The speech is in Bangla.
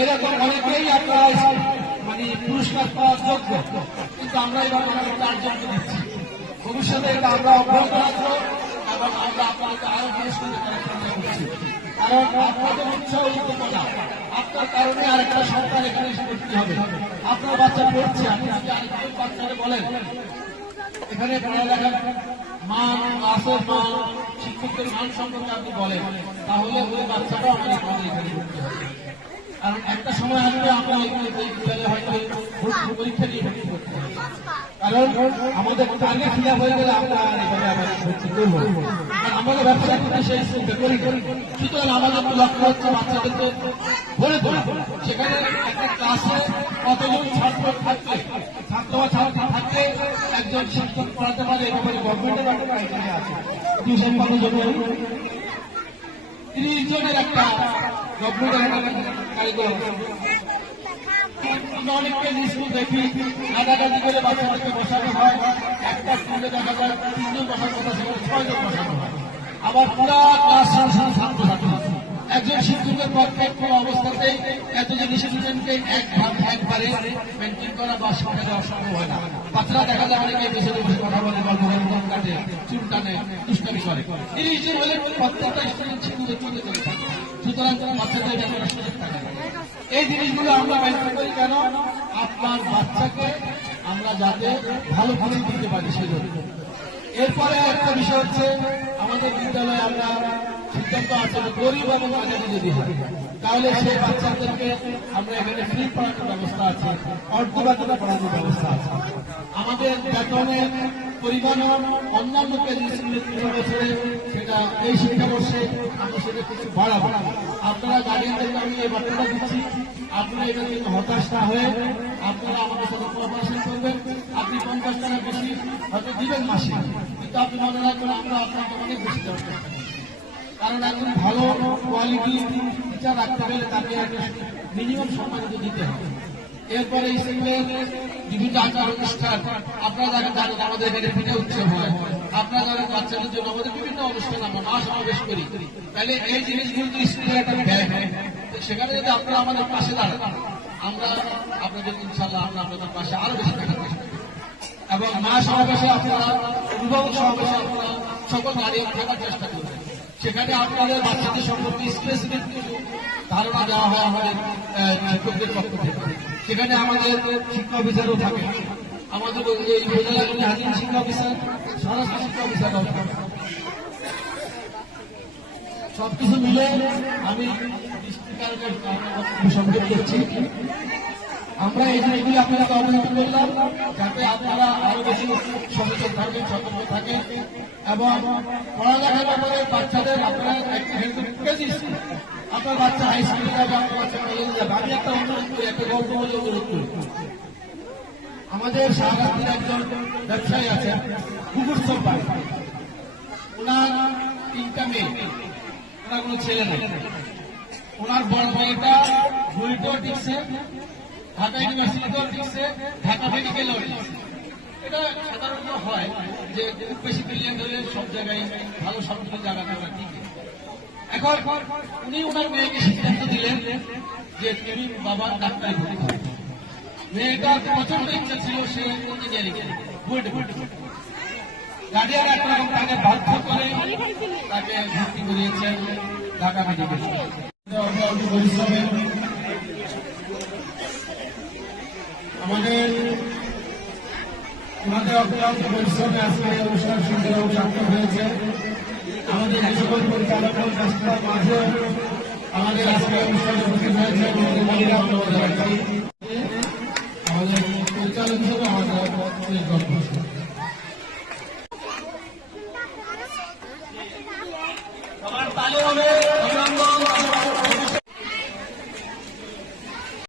এরকম অনেকেই আপনারা মানে পুরস্কার পাওয়ার যোগ্য। কিন্তু আমরা এবার আমাদের চারজনকে দিচ্ছি। ভবিষ্যতে এটা আমরা অব্যাহত রাখব এবং আমরা আপনাদেরকে আরও করছি কারণ আপনাদের উৎসাহ উদ্দীপনা আপনার কারণে আরেকটা সন্তান এখানে ভর্তি হবে। আপনার বাচ্চা পড়ছে, আপনি আরেকজন বাচ্চাকে বলেন, এখানে পড়ালেখার মান, আসল মান শিক্ষকদের মান সম্পর্কে আপনি বলেন, তাহলে ওই আমাদের আমাদের এখানে ভর্তি হবে। কারণ একটা সময় আসবে আমরা ওইখানে বিদ্যালয়ে হয়তো পরীক্ষা দিয়ে ভর্তি করতে কারণ আমাদের টার্গেট খিলাফ হয়ে গেলে আমরা আর এখানে ব্যবসা করতে সেই স্কুলকে করি সুতরাং আমাদের লক্ষ্য হচ্ছে বাচ্চাদেরকে ভরে তোলা সেখানে একটা ক্লাসে কতজন ছাত্র থাকলে ছাত্র বা ছাত্রী থাকলে একজন শিক্ষক পড়াতে পারে এ ব্যাপারে গভর্নমেন্টের আছে। টিউশন কতজন তিরিশ জনের একটা একটা কারিগর। স্কুল দেখি, গাদাগাদি করে বাচ্চাদেরকে বসানো হয়। একটা স্কুলে দেখা যায়, তিনজন সেখানে ছয়জন বসানো আবার পুরা ক্লাস ছাত্র ছাত্রী একজন শিক্ষকের পক্ষে কোনো অবস্থাতেই এতজন স্টুডেন্টকে এক একবারে মেনটেন করা বা শিক্ষা দেওয়া সম্ভব হয় না। বাচ্চারা দেখা যায় অনেকে পেছনে বসে কথা বলে গল্প করে ফোন কাটে, চুল টানে, দুষ্টামি করে। তিরিশ দিন হলে প্রত্যেকটা স্টুডেন্ট শিক্ষকের চলে চলে থাকে। সুতরাং বাচ্চাদের ব্যাপারে সুযোগ থাকে এই জিনিসগুলো আমরা মেনটেন করি কেন? আপনার বাচ্চাকে আমরা যাতে ভালো ভালো দিতে পারি সেজন্য। এরপরে একটা বিষয় হচ্ছে, আমাদের বিদ্যালয়ে আমরা সিদ্ধান্ত আছে, গরিব এবং আজাদি যদি হয়, তাহলে সেই বাচ্চাদেরকে আমরা এখানে ফ্রি পড়ানোর ব্যবস্থা আছে অর্ধ বেতনে পড়ানোর ব্যবস্থা আছে। আমাদের বেতনের পরিমাণ অন্যান্য বছরে সেটা এই শিক্ষাবর্ষে আমরা সেটা কিছু বাড়াবো। আপনারা গার্ডিয়ানদেরকে আমি এই বার্তাটা দিচ্ছি। আপনারা এটা থেকে হতাশ না হয়ে আপনারা আমাদের সাথে কোঅপারেশন করবেন। আপনি পঞ্চাশ টাকা বেশি হয়তো দিবেন মাসে, কিন্তু আপনি মনে রাখবেন আমরা আপনাকে অনেক বেশি করব। কারণ একজন ভালো কোয়ালিটি টিচার রাখতে গেলে তাকে মিনিমাম সময় কিন্তু দিতে হবে। এরপরে স্কুলের বিভিন্ন আচার অনুষ্ঠান, আপনারা যারা জানেন আমাদের এখানে পিঠে উৎসব হয়, আপনারা যারা বাচ্চাদের জন্য আমাদের বিভিন্ন অনুষ্ঠান আমরা মা সমাবেশ করি। তাহলে এই জিনিসগুলো তো স্কুলের একটা ব্যয় হয় সেখানে যদি আপনারা আমাদের পাশে দাঁড়ান, আমরা আপনাদের ইনশাল্লাহ আমরা আপনাদের পাশে আরও বেশি থাকার চেষ্টা। এবং মা সমাবেশে আপনারা, অভিভাবক সমাবেশে আপনারা সকল গার্ডিয়ান থাকার চেষ্টা করবেন সেখানে আপনাদের বাচ্চাদের সম্পর্কে স্পেসিফিক কিছু ধারণা দেওয়া হয় আমাদের শিক্ষকদের পক্ষ থেকে। সেখানে আমাদের শিক্ষা অফিসারও থাকে। আমাদের এই উপজেলাগুলি হাজির শিক্ষা অফিসার, স্বরাষ্ট্র শিক্ষা অফিসারও থাকে। সবকিছু মিলে আমি সংযোগ করছি আমরা এই জিনিসগুলি আপনাকে অবগত করলাম, যাতে আপনারা আরও বেশি সচেতন থাকেন, সতর্ক থাকেন এবং পড়ালেখার ব্যাপারে বাচ্চাদের আপনারা আপনার বাচ্চা হাই স্কুলে যাবে আপনার বাচ্চা কলেজে যাবে আমি একটা অনুরোধ করি, একটা গল্প অনুরোধ করি। আমাদের শাহরাস্তির একজন ব্যবসায়ী আছেন, কুকুর সম্পাই ওনার তিনটা মেয়ে, ওনার কোনো ছেলে নেই। ওনার বড় মেয়েটা বুয়েটেও টিকছে ঢাকা ইউনিভার্সিটিতেও টিকছে ঢাকা মেডিকেলেও টিকছে এটা সাধারণত হয় যে খুব বেশি বিলিয়ন ধরে সব জায়গায় ভালো সবগুলো জায়গাতে ওরা টিকে এখন উনি ওনার মেয়েকে সিদ্ধান্ত দিলেন যে তুমি বাবার ডাক্তারি ভর্তি হবে মেয়েটার প্রচণ্ড ইচ্ছা ছিল সে ইঞ্জিনিয়ারিং ভর্তি হবে। গার্ডিয়ান একরকম তাকে বাধ্য করে তাকে ভর্তি করিয়েছেন ঢাকা মেডিকেল অল্প অক্লান্ত পরিশ্রমে আজকে এই অনুষ্ঠান সুন্দর সার্থক হয়েছে আমাদের যে সকল পরিচালক মাঝে আমাদের আজকে অনুষ্ঠানে উপস্থিত হয়েছে